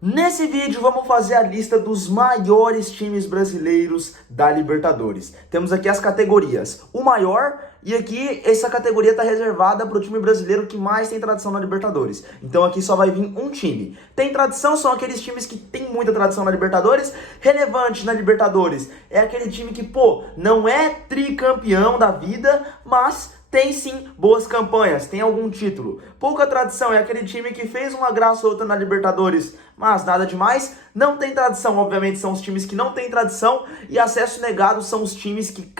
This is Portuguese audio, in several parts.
Nesse vídeo vamos fazer a lista dos maiores times brasileiros da Libertadores. Temos aqui as categorias, o maior, e aqui essa categoria está reservada para o time brasileiro que mais tem tradição na Libertadores. Então aqui só vai vir um time. Tem tradição, são aqueles times que tem muita tradição na Libertadores. Relevante na Libertadores é aquele time que, não é tricampeão da vida, mas tem sim boas campanhas, tem algum título. Pouca tradição é aquele time que fez uma graça ou outra na Libertadores, mas nada demais. Não tem tradição, obviamente, são os times que não têm tradição. E acesso negado são os times que,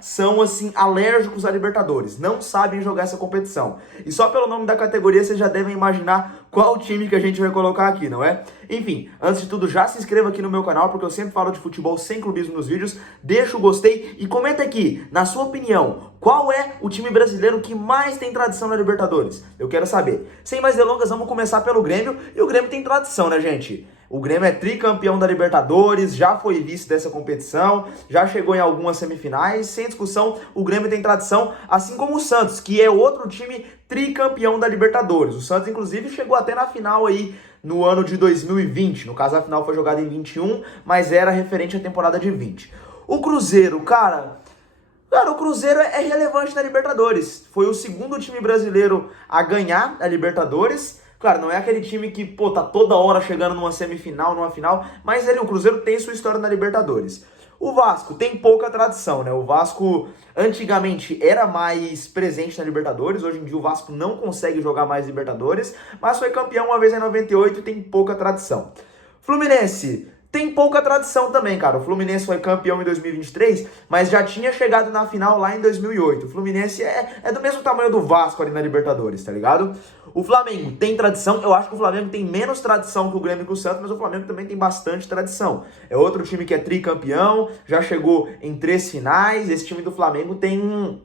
são assim, alérgicos à Libertadores. Não sabem jogar essa competição. E só pelo nome da categoria vocês já devem imaginar qual time que a gente vai colocar aqui, não é? Enfim, antes de tudo, já se inscreva aqui no meu canal, porque eu sempre falo de futebol sem clubismo nos vídeos. Deixa o gostei e comenta aqui, na sua opinião, qual é o time brasileiro que mais tem tradição na Libertadores? Eu quero saber. Sem mais delongas, vamos começar pelo Grêmio. E o Grêmio tem tradição, né, gente? O Grêmio é tricampeão da Libertadores, já foi vice dessa competição, já chegou em algumas semifinais. Sem discussão, o Grêmio tem tradição, assim como o Santos, que é outro time tricampeão da Libertadores. O Santos, inclusive, chegou até na final aí no ano de 2020. No caso, a final foi jogada em 21, mas era referente à temporada de 20. O Cruzeiro, o Cruzeiro é relevante na Libertadores. Foi o segundo time brasileiro a ganhar a Libertadores. Claro, não é aquele time que, tá toda hora chegando numa semifinal, numa final, mas o Cruzeiro tem sua história na Libertadores. O Vasco tem pouca tradição, né? O Vasco antigamente era mais presente na Libertadores, hoje em dia o Vasco não consegue jogar mais Libertadores, mas foi campeão uma vez em 98 e tem pouca tradição. Fluminense tem pouca tradição também, cara. O Fluminense foi campeão em 2023, mas já tinha chegado na final lá em 2008. O Fluminense é do mesmo tamanho do Vasco ali na Libertadores, tá ligado? O Flamengo tem tradição. Eu acho que o Flamengo tem menos tradição que o Grêmio e que o Santos, mas o Flamengo também tem bastante tradição. É outro time que é tricampeão, já chegou em 3 finais. Esse time do Flamengo tem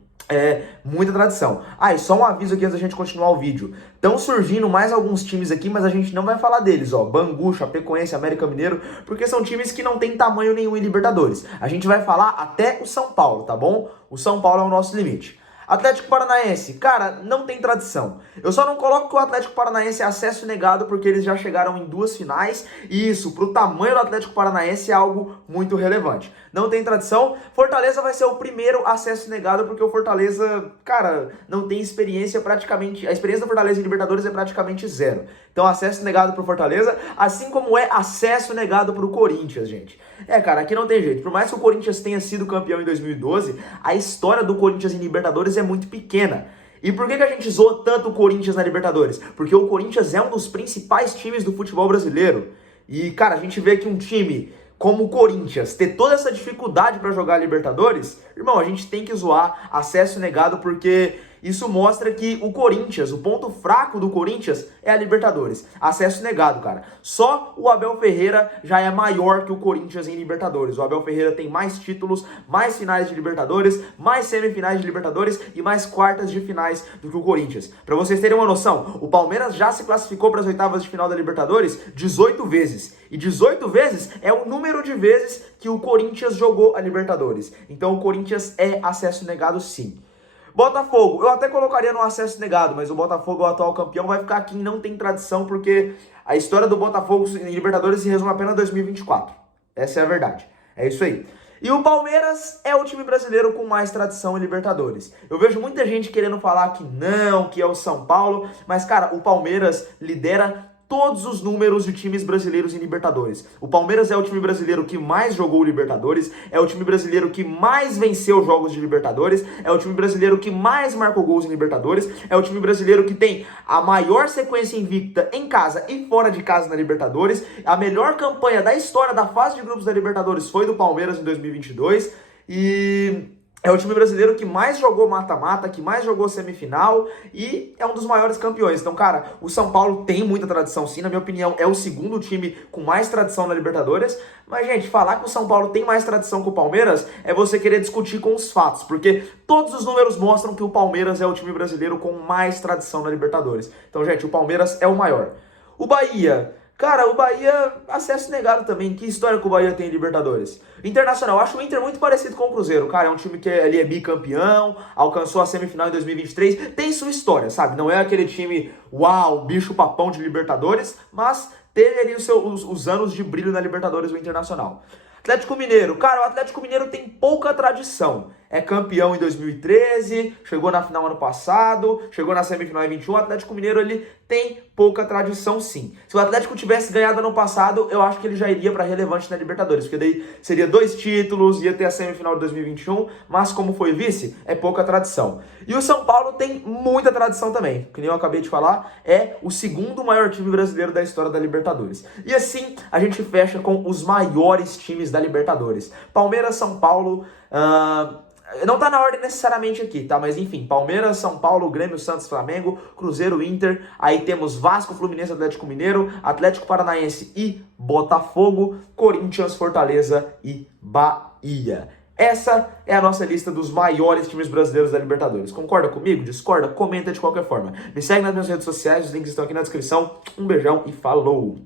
muita tradição. E só um aviso aqui antes da gente continuar o vídeo. Estão surgindo mais alguns times aqui, mas a gente não vai falar deles, Bangu, Chapecoense, América Mineiro, porque são times que não tem tamanho nenhum em Libertadores. A gente vai falar até o São Paulo, tá bom? O São Paulo é o nosso limite. Atlético Paranaense, não tem tradição. Eu só não coloco que o Atlético Paranaense é acesso negado porque eles já chegaram em 2 finais e isso, pro tamanho do Atlético Paranaense, é algo muito relevante. Não tem tradição. Fortaleza vai ser o primeiro acesso negado porque o Fortaleza, não tem experiência praticamente. A experiência do Fortaleza em Libertadores é praticamente zero. Então, acesso negado pro Fortaleza, assim como é acesso negado pro Corinthians, gente. Aqui não tem jeito. Por mais que o Corinthians tenha sido campeão em 2012, a história do Corinthians em Libertadores é muito pequena. E por que a gente zoa tanto o Corinthians na Libertadores? Porque o Corinthians é um dos principais times do futebol brasileiro. E, a gente vê que um time como o Corinthians ter toda essa dificuldade para jogar Libertadores, irmão, a gente tem que zoar acesso negado porque isso mostra que o Corinthians, o ponto fraco do Corinthians é a Libertadores. Acesso negado, Só o Abel Ferreira já é maior que o Corinthians em Libertadores. O Abel Ferreira tem mais títulos, mais finais de Libertadores, mais semifinais de Libertadores e mais quartas de finais do que o Corinthians. Para vocês terem uma noção, o Palmeiras já se classificou para as oitavas de final da Libertadores 18 vezes. E 18 vezes é o número de vezes que o Corinthians jogou a Libertadores. Então o Corinthians é acesso negado, sim. Botafogo, eu até colocaria no acesso negado, mas o Botafogo, o atual campeão, vai ficar aqui em não tem tradição, porque a história do Botafogo em Libertadores se resume apenas a 2024. Essa é a verdade. É isso aí. E o Palmeiras é o time brasileiro com mais tradição em Libertadores. Eu vejo muita gente querendo falar que não, que é o São Paulo, mas, o Palmeiras lidera todos os números de times brasileiros em Libertadores. O Palmeiras é o time brasileiro que mais jogou Libertadores, é o time brasileiro que mais venceu jogos de Libertadores, é o time brasileiro que mais marcou gols em Libertadores, é o time brasileiro que tem a maior sequência invicta em casa e fora de casa na Libertadores. A melhor campanha da história da fase de grupos da Libertadores foi do Palmeiras em 2022 e é o time brasileiro que mais jogou mata-mata, que mais jogou semifinal e é um dos maiores campeões. Então, o São Paulo tem muita tradição sim, na minha opinião, é o segundo time com mais tradição na Libertadores. Mas, gente, falar que o São Paulo tem mais tradição que o Palmeiras é você querer discutir com os fatos, porque todos os números mostram que o Palmeiras é o time brasileiro com mais tradição na Libertadores. Então, gente, o Palmeiras é o maior. O Bahia... o Bahia, acesso negado também. Que história que o Bahia tem em Libertadores? Internacional, acho o Inter muito parecido com o Cruzeiro. É um time que ele é bicampeão, alcançou a semifinal em 2023. Tem sua história, sabe? Não é aquele time, uau, bicho papão de Libertadores, mas teve ali os anos de brilho na Libertadores do Internacional. Atlético Mineiro, cara, o Atlético Mineiro tem pouca tradição. É campeão em 2013, chegou na final ano passado, chegou na semifinal em 21. O Atlético Mineiro, ele tem pouca tradição, sim. Se o Atlético tivesse ganhado ano passado, eu acho que ele já iria para relevante na Libertadores, porque daí seria 2 títulos, ia ter a semifinal de 2021, mas como foi vice, é pouca tradição. E o São Paulo tem muita tradição também, que nem eu acabei de falar, é o segundo maior time brasileiro da história da Libertadores. E assim, a gente fecha com os maiores times da Libertadores. Palmeiras, São Paulo, não tá na ordem necessariamente aqui, tá? Mas enfim, Palmeiras, São Paulo, Grêmio, Santos, Flamengo, Cruzeiro, Inter. Aí temos Vasco, Fluminense, Atlético Mineiro, Atlético Paranaense e Botafogo, Corinthians, Fortaleza e Bahia. Essa é a nossa lista dos maiores times brasileiros da Libertadores. Concorda comigo? Discorda? Comenta de qualquer forma. Me segue nas minhas redes sociais, os links estão aqui na descrição. Um beijão e falou!